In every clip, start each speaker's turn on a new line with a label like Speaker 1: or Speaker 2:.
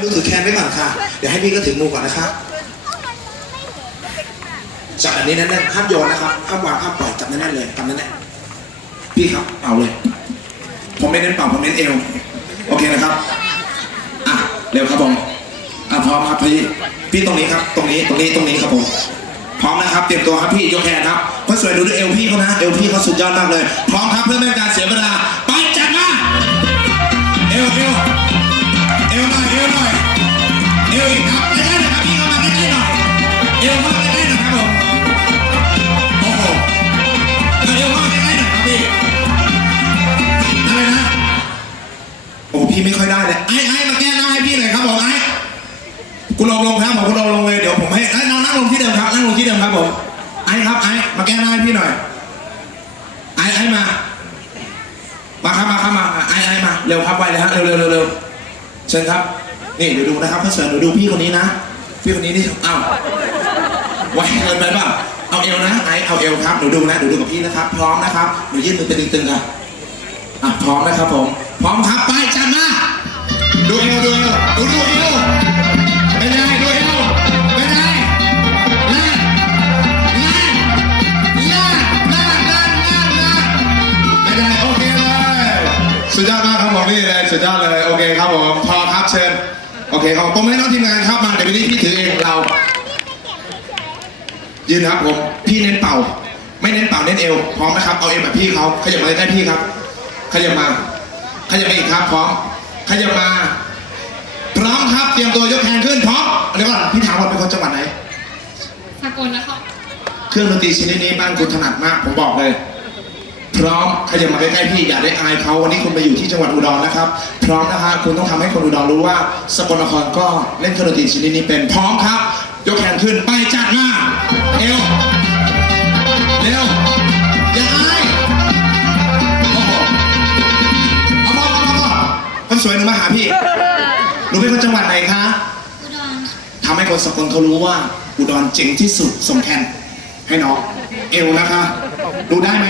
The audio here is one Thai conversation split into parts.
Speaker 1: ดูถือแคนไว้ก่อนค่ะ เดี๋ยวให้พี่ก็ถืองูก่อนนะคะจับแบบนี้แน่นๆห้ามโยนนะครับห้ามวางห้ามปล่อยจับแน่นๆเลยกำแน่นๆพี่ครับเอาเลยผมไม่เน้นเป่าผมเน้นเอวโอเคนะครับอะเร็วครับผมอะพร้อมครับพี่พี่ตรงนี้ครับ ตรงนี้ตรงนี้ตรงนี้ครับผมพร้อมนะครับเตรียมตัวครับพี่ยกแขนครับเพื่อสวยดูด้วยเอวพี่เขานะเอวพี่เขาสุดยอดมากเลย พร้อมครับเพื่อไม่ให้การเสียเวลา เอวเข้ามาใกล้หน่อยครับผมโอ้โหเอาเอวเข้ามาใกล้หน่อยครับพี่อะไรนะโอ้พี่ไม่ค่อยได้เลยไอ้ไอ้มาแก้หน้าให้พี่หน่อยครับผมไอ้คุณลงลงครับผมคุณลงลงเลยเดี๋ยวผมให้ไอ้น้องนั่งลงที่เดิมครับนั่งลงที่เดิมครับผมไอ้ครับไอ้มาแก้หน้าให้พี่หน่อยไอ้ไอ้มามาครับมาครับมาไอ้ไอ้มาเร็วครับไวเลยฮะเร็วเร็วเร็วเร็วเชิญครับนี่เดี๋ยวดูนะครับเพื่อนเสริญเดี๋ยวดูพี่คนนี้นะพี่คนนี้นี่อ้าว ไวเกินไปเปล่าเอาเอวนะไอเอาเอวครับหนูดูนะหนูดูกับพี่นะครับ พร้อมนะครับหนูยื่นมือเป็นตึงๆครับอะพร้อมนะครับผม พร้อมครับไปจัดมาดูเอวดูเอวดูดูเอวเป็นไงดูเอวเป็นไงแล่นแล่นแล่นแล่นแล่นแล่นแล่นไม่ได้โอเคเลยสุดยอดมากครับผมนี่เลยสุดยอดเลยโอเคครับผมพอครับเชิญโอเคครับผมให้น้องทีมงานครับมาเดี๋ยววันนี้พี่ถือเองเรา ยืนครับผม พี่เน้นเป่า ไม่เน้นเป่าเน้นเอว พร้อมนะครับ เอาเอวแบบพี่เขาขยับมาใกล้ๆพี่ครับ ขยับมา ขยับมาอีกครับพร้อม ขยับมา พร้อมครับ เตรียมตัวยกแขนขึ้นพร้อมเดี๋ยวก่อนพี่ถามว่าเป็นคนจังหวัดไหน
Speaker 2: สากลนะครับ
Speaker 1: เครื่องดนตรีชนิดนี้บ้านคุณถนัดมาก ผมบอกเลย พร้อม ขยับมาใกล้ๆพี่อย่าได้อายเขาวันนี้คุณไปอยู่ที่จังหวัดอุดรนะครับ พร้อมนะฮะคุณต้องทำให้คนอุดรรู้ว่าสกลนครก็เล่นเครื่องดนตรีชนิดนี้เป็นพร้อมครับ สวยหนูมาหาพี่ หนูเป็นคนจังหวัดไหนคะ
Speaker 2: อุดร
Speaker 1: ทำให้คนสกลเขารู้ว่า อุดรเจ๋งที่สุดส่งแคนให้น้องเอวนะคะ ดูได้ไหม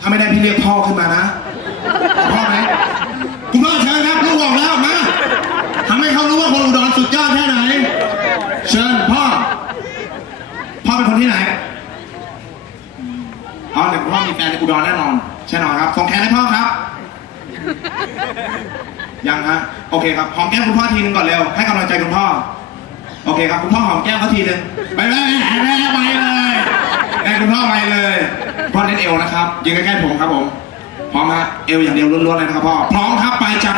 Speaker 1: ถ้าไม่ได้พี่เรียกพ่อขึ้นมานะเอาพ่อไหมคุณพ่อเชิญครับลูกบอกแล้วมาทำให้เขารู้ว่าคนอุดรสุดยอดแค่ไหน เชิญพ่อ พ่อเป็นคนที่ไหนอ๋อเดี๋ยวคุณพ่อมีแฟนในอุดรแน่นอนใช่นอนครับส่งแคนให้พ่อครับ ยังฮะโอเคครับหอมแก้มคุณพ่อทีนึงก่อนเร็วให้กำลังใจคุณพ่อ โอเคครับคุณพ่อหอมแก้มเขาทีนึงไปไปไปไปไปเลยแม่คุณพ่อไปเลยพ่อเน้นเอวนะครับยืนใกล้ๆผมครับผมพร้อมฮะเอวอย่างเดียวล้วนๆเลยนะครับพ่อพร้อมครับไปจัดมา